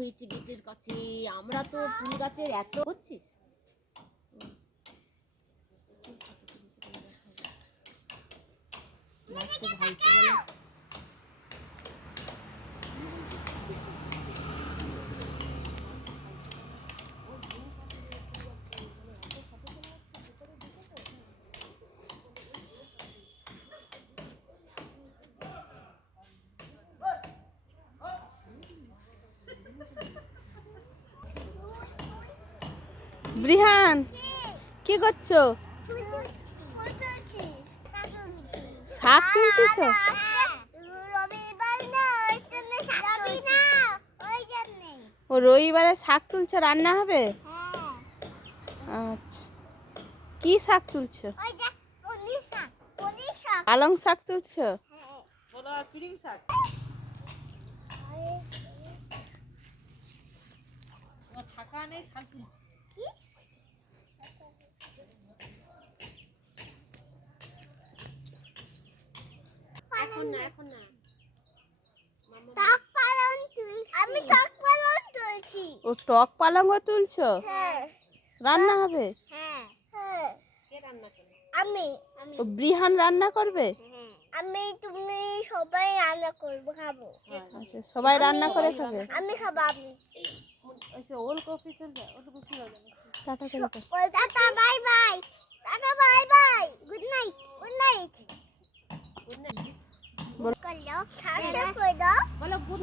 হয়েছে গেটের কাছে। আমরা তো ফুল গাছের এত হচ্ছিস বৃহান কি করছো? শাক তুলতেছ? ও রবিবারে শাক তুলছো, রান্না হবে? আচ্ছা, কি শাক তুলছো? পালং শাক তুলছো? থাকা নেই শাক এখন না, এখন না। আমি টক পালং তুলছি। ও টক পালংও তুলছো? হ্যাঁ রান্না হবে? হ্যাঁ হ্যাঁ। কে রান্না করে? আমি ও বৃহান রান্না করবে? আমি তুমি সবাই রান্না করবো, খাবো। আচ্ছা, সবাই রান্না করে খাবে? আমি খাবো। আমি আচ্ছা, ওলকপি চলবে, ওলকপি চলবে না। টাটা করে দাও। Tata bye bye. Tata bye bye. Good night. Good night. Good night. করলো সাবস্ক্রাইব করে দাও। বলো গুড